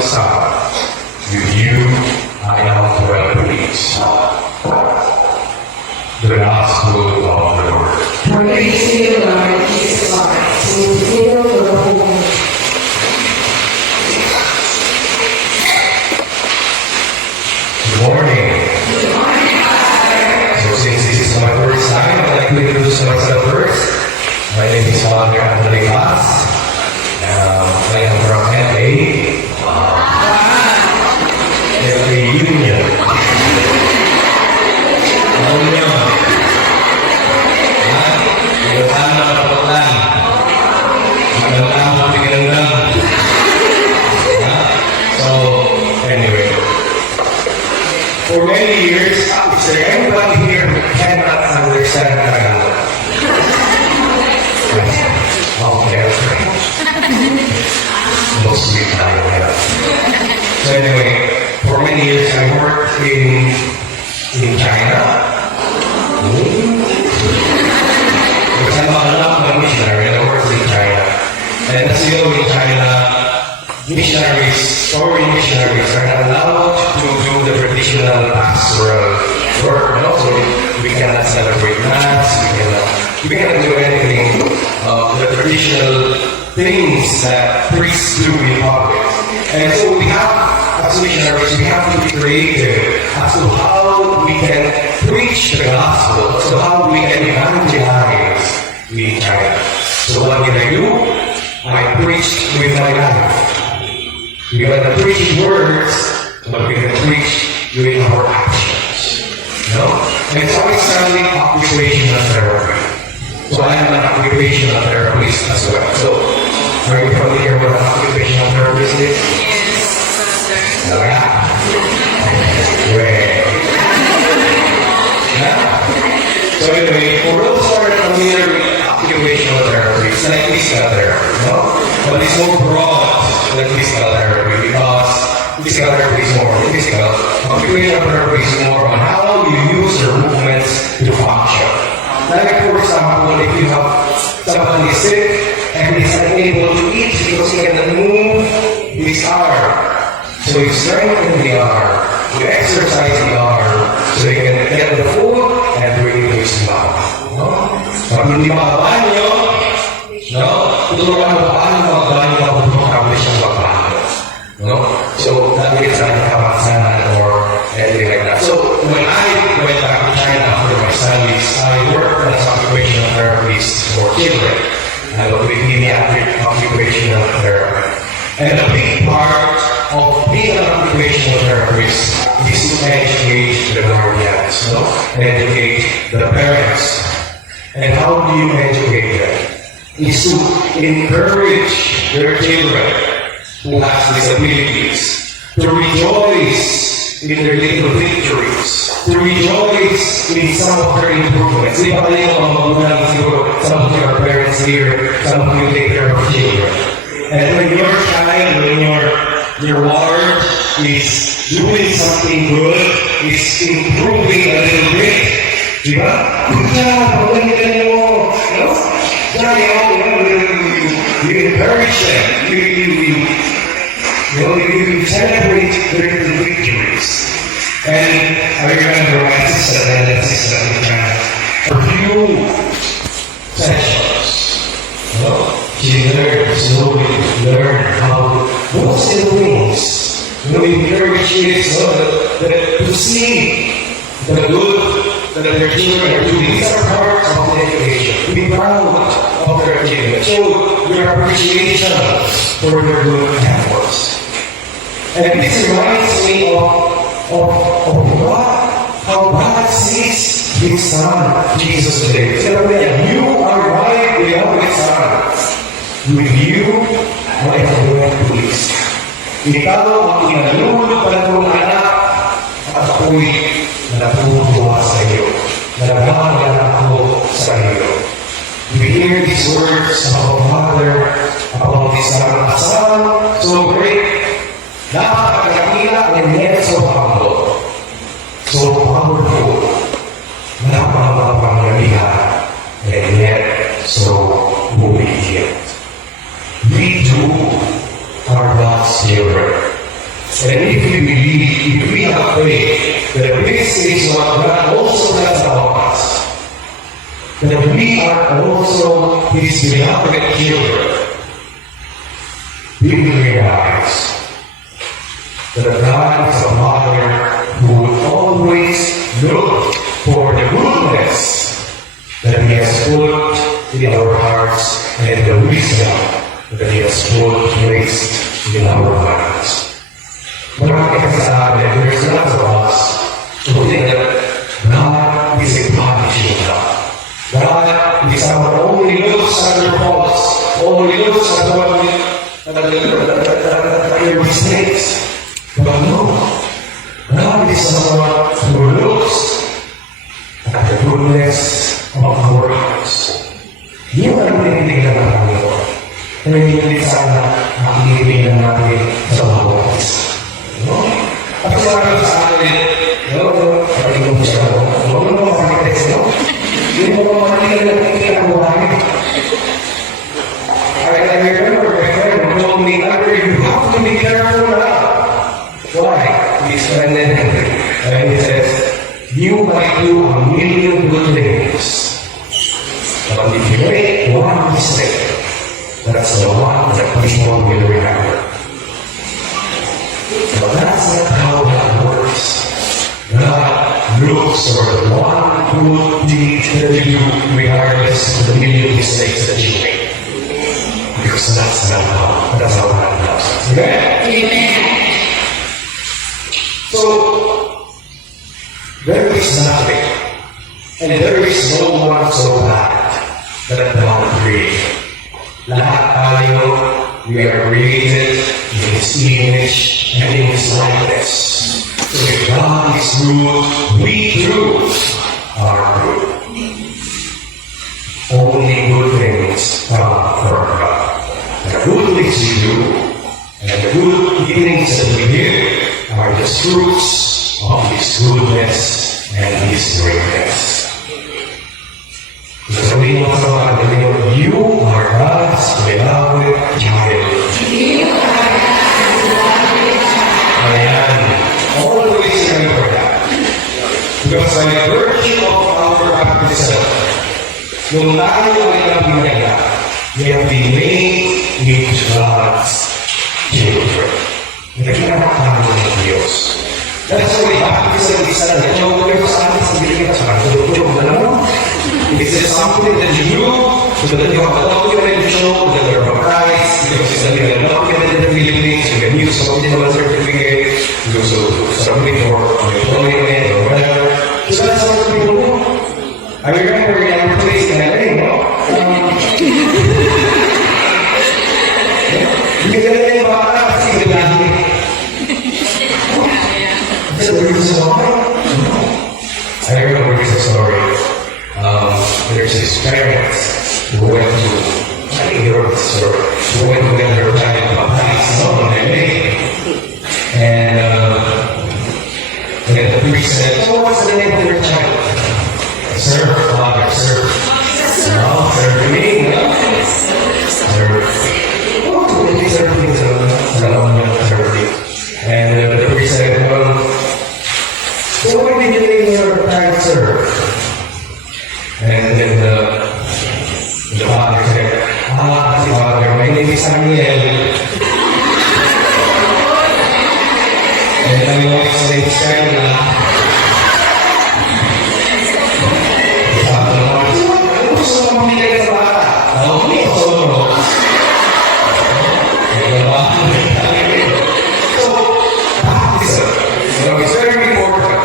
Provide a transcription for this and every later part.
the Son. With you I am well pleased. The Gospel of the Lord. Praise to you, Lord Jesus Christ. You fill the whole world. Good morning. So since this is my first time, I'd like to introduce myself first. My name is Father Anthony Glass. I am from LA. LA Union. So, anyway. For many years, is there anybody here who cannot understand Tagalog? Okay, okay. Mostly tayo ngayon. So anyway, for many years I worked in China. Because I'm a missionary and I worked in China. And as you know, in China, foreign missionaries are not allowed to do the traditional pastoral work. No? So we cannot celebrate Mass, we cannot do anything the traditional things that priests do in public. And so we have, as missionaries, we have to be creative as to how we can preach the gospel, as to how we can evangelize in China. So what did I do? I preached with my life. We cannot preach words, but we can preach with our actions. No? And so I studied occupational therapy. So I am an occupational therapist as well. So, are you familiar with an occupational therapist is? Yes, Father. Yeah. Great. Yeah. So anyway, for those who are familiar with occupational therapy, it's like physical therapy, no? But it's more broad than physical therapy because physical therapy is more physical. Occupational therapy is more on how you use your movements to function. Like for example, if you have somebody sick and he's unable to eat because he cannot move his arm. So you strengthen the arm, you exercise the arm, so you can get the food and bring it to his mouth. No? Pag hindi makabanyo, no? Tuturuan mo paano makabanyo ako kung makablish ang pagbanyo. No? So that is like kamaksanan or anything like that. So when I went back to China after my studies, I worked as an occupational therapist for children. I was with pediatric occupational therapy. And a big part of being an occupational therapist is to educate the guardians, no? Educate the parents. And how do you educate them? Is to encourage their children who have disabilities to rejoice in their little victories, to rejoice in some of their improvements. Di ba kayo mga magulang siguro, some of your parents here, some of you take care of children. And when your child, when your ward is doing something good, is improving a little bit, di ba? Good job, pagalitan mo, no? You encourage them, you celebrate their victories. And I remember my sister and my sister for a few sessions. She slowly learned how those little things, encourage kids to see the good that their children are doing. These are parts of the education. To be proud of their achievements. Show your appreciation for their good efforts. And this reminds me of how God sees His Son, Jesus today. You are my beloved Son. With you, I am well pleased. Ikaw ang inalulog ng kong anak at ako'y natutuwa sa iyo. Naghahalan ako sa iyo. We hear these words of our Father about His Son. A Son so great, napakakakila and yet so humble, so powerful, napakapangalihan and yet so obedient. We too are God's children. And if we believe, if we have faith, that this is what God also has about us, that we are also His beloved children, we will realize that God is a Father who will always look for the goodness that He has put in our hearts and the wisdom that He has placed in our minds. Marami kasi sa amin, there's lots of us who think that God is a punishing God. God is our only looks at our faults, only looks at your mistakes. But no, God is someone who looks at the goodness of our hearts. Yun ang tinitingnan ng Panginoon. Kaya hindi sana makikitinan natin sa bawat isa. At sabi sa akin, kapag mo siya, huwag mo naman makikita siya. Hindi mo naman makikita na nakikita ang buhay. I remember my friend told me, Andre, you have to be careful now. Why? He's friendly. And he says, you might do a million good things. But if you make one mistake, that's the one that people will remember. But that's not how God works. God looks for the one good deed that you do, regardless of the million mistakes that you make. Because that's how God loves us. Amen? Amen. So, there is nothing, and there is no one so bad that God created. Lahat tayo, we are created in His image and in His likeness. So if God is good, we too are good. Only good things come from God. The good things we do, and the good things that we give, are the fruits of His goodness and His greatness. Sabihin mo sa mga kanilang, you are God's beloved child. Ayan. Always remember that. Because by the virtue of our baptism, nung tayo ay nabinaya, we have been made into God's children. Nagkinamak namin ng Diyos. That's why baptism is a nagkinamak sa atin sa Biblia sa tulog na naman. It's something that you do so that you have a document to show that you're baptized, because it's a document in the Philippines, you can use some original certificate, you so submit for employment or whatever. So that's what people do. I remember in our place in LA, no? Hindi ka na yung bata kasi gagawin. So there is a story. I remember this story. There's this parents who went to, I think you heard this story, who went to get their child baptized in LA. And the priest said, so what's the name of your child? Sir, father, sir. No, sir, me, no? Sir. Oh, these are things that and the priest said, well, so what did you name your child, sir? And then the father said, Father, my name is Samuel. And my wife's name is Carla. The father said, ano gusto mo mamigay sa bata? Okay, so no. So, baptism, it's very important.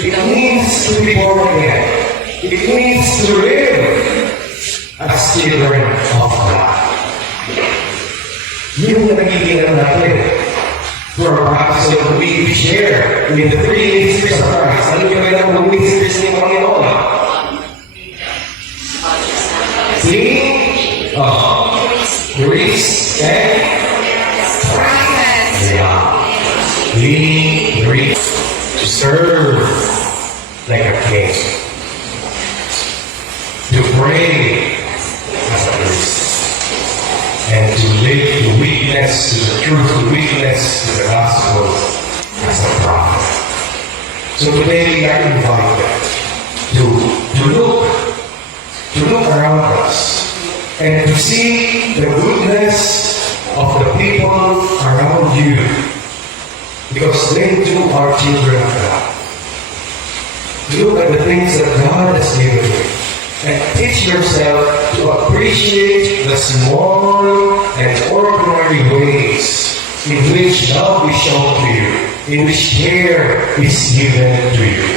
It means to be born again. It means to live as children of God. Yung nagiging natin for baptism, we share in the three ministries of Christ. Ano yung kailangan ng ministries ni Panginoon? King, priest, and prophet. Yeah. King, priest, to serve like a king. To pray as a priest, and to live to witness to the truth, to witness to the gospel So today we are invited to look around us and to see the goodness of the people around you, because they too are children of God. Look at the things that God has given you and teach yourself to appreciate the small and ordinary ways in which love is shown to you, in which care is given to you.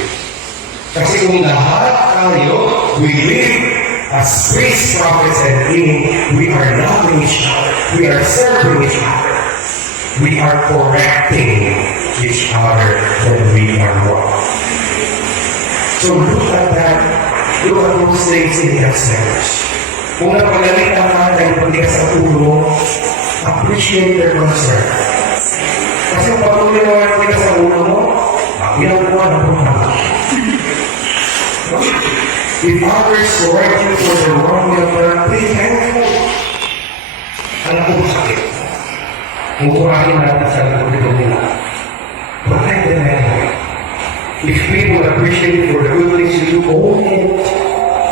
Kasi kung lahat tayo, we live as priests, prophets, and kings, we are loving each other, we are serving each other, we are correcting each other when we are wrong. So look at that. Look at those things in themselves. Kung napagalitan ka dahil pagdigas sa ulo, appreciate their concern. Kasi kung patuloy na wala pagdigas sa ulo mo, ginagawa na po na. If others correct you for the wrong you have done, be thankful. Alam ko sakit. Mukurahin natin sa likod nila. Protect them anyway. If people appreciate you for the good things you do, own it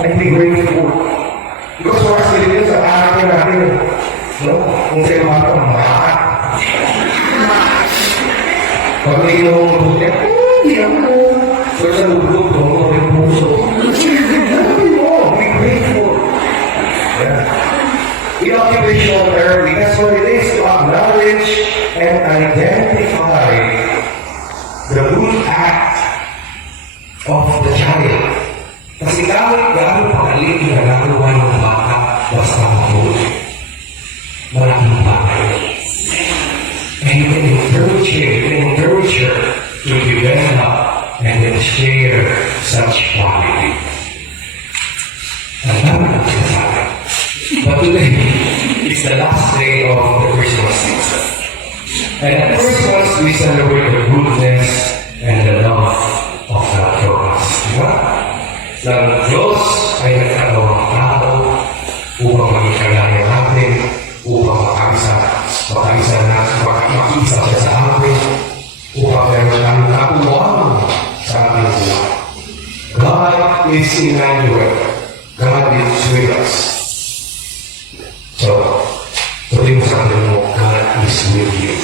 and be grateful. Because for us, Filipinos, ang akin natin, no? Kung sa'yo mga pamakat. Pag may gawang mabuti, hindi ako. Pero sa lubog, tungo rin puso. Be grateful. Yeah. In occupational therapy, that's what it is, to acknowledge and identify the good act of the child. Kasi kahit gaano pagaling na nagawa ng bata basta mabuti. Malaking bagay. And you can encourage her to develop and then share such quality. Ang dami ng sinasabi. But today is the last day of the Christmas season. And at Christmas, we celebrate the goodness and the love of God for us. Diba? Na ang Diyos ay nagkagawang tao upang maging kagaya natin, upang makaisa siya sa atin, upang meron tayong kapuwang sa ating buhay. God is Emmanuel. God is with us. So, tuloy mo sa atin mo, God is with you.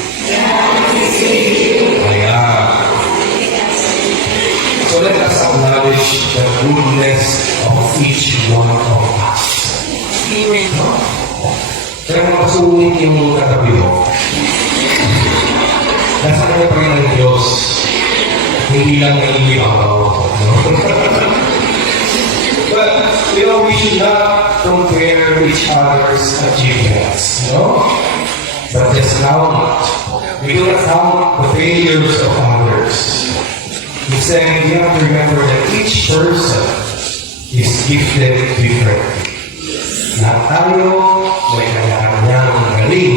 Ayan. So let us acknowledge the goodness of each one of us. Amen. Kaya makasulit yung katabi mo. Nasa kanya pa rin ang Diyos. Hindi lang naiibabaw. No? But, we should not compare each other's achievements. No? But just count. We do not count the failures of others. Instead, you have to remember that each person is gifted differently. Lahat tayo may kanya-kanyang galing.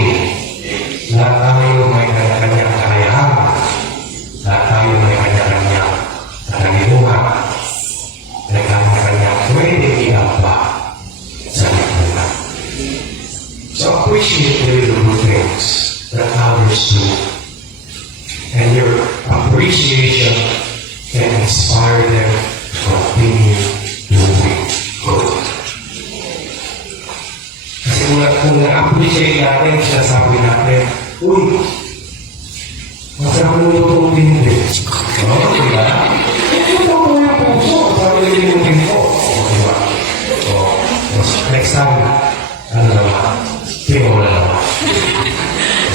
Lahat tayo may kanya-kanyang kakayahan. Lahat tayo may kanya-kanyang kalalimuhan. May kanya-kanyang pwedeng iapa sa lipunan. So appreciate the little things that others do. And your appreciation can inspire them to continue doing good. Kasi kung na-appreciate natin, sinasabi natin, uy, masarap mo itong hindi. No? Diba? Ito ko yung puso, sabi yung pinto. Diba? So, next time, ano naman? Pinto na naman.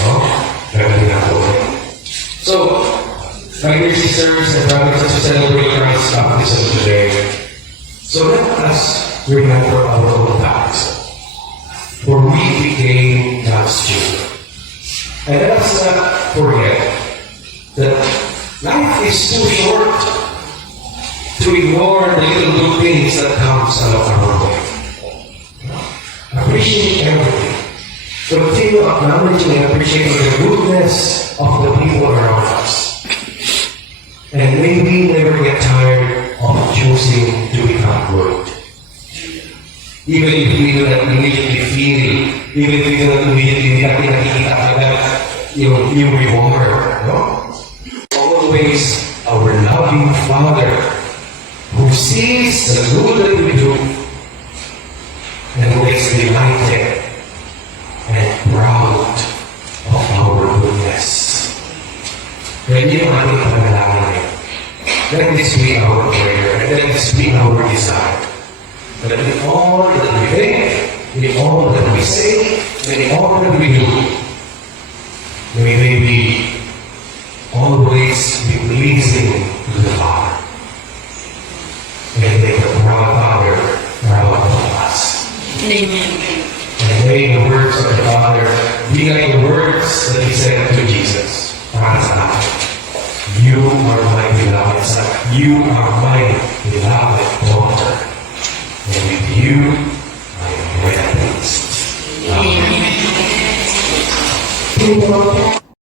No? Pero hindi na po. So, my dear sisters and brothers, as we celebrate Christ's baptism today, so let us remember our own baptism. For we became God's children. And let us not forget that life is too short to ignore the little good things that comes along our way. Appreciate everything. Continue acknowledging and appreciating the goodness of the people around us. And may we never get tired of choosing to become good. Even if we do not immediately feel, even if we do not immediately nakikita agad yung reward, no? Always our loving the good that we do, and who is delighted and proud of our goodness. When you are in panalangin, let this be our prayer, and let this be our desire. That in all that we think, in all that we say, and in all that we do, we may be always be pleasing to the Father. And make the proud Father proud of us. Amen. And may the words of the Father be like the words that He said to Jesus. Para sa akin, you are my beloved Son. You are my beloved daughter. And with you, I am well pleased. We will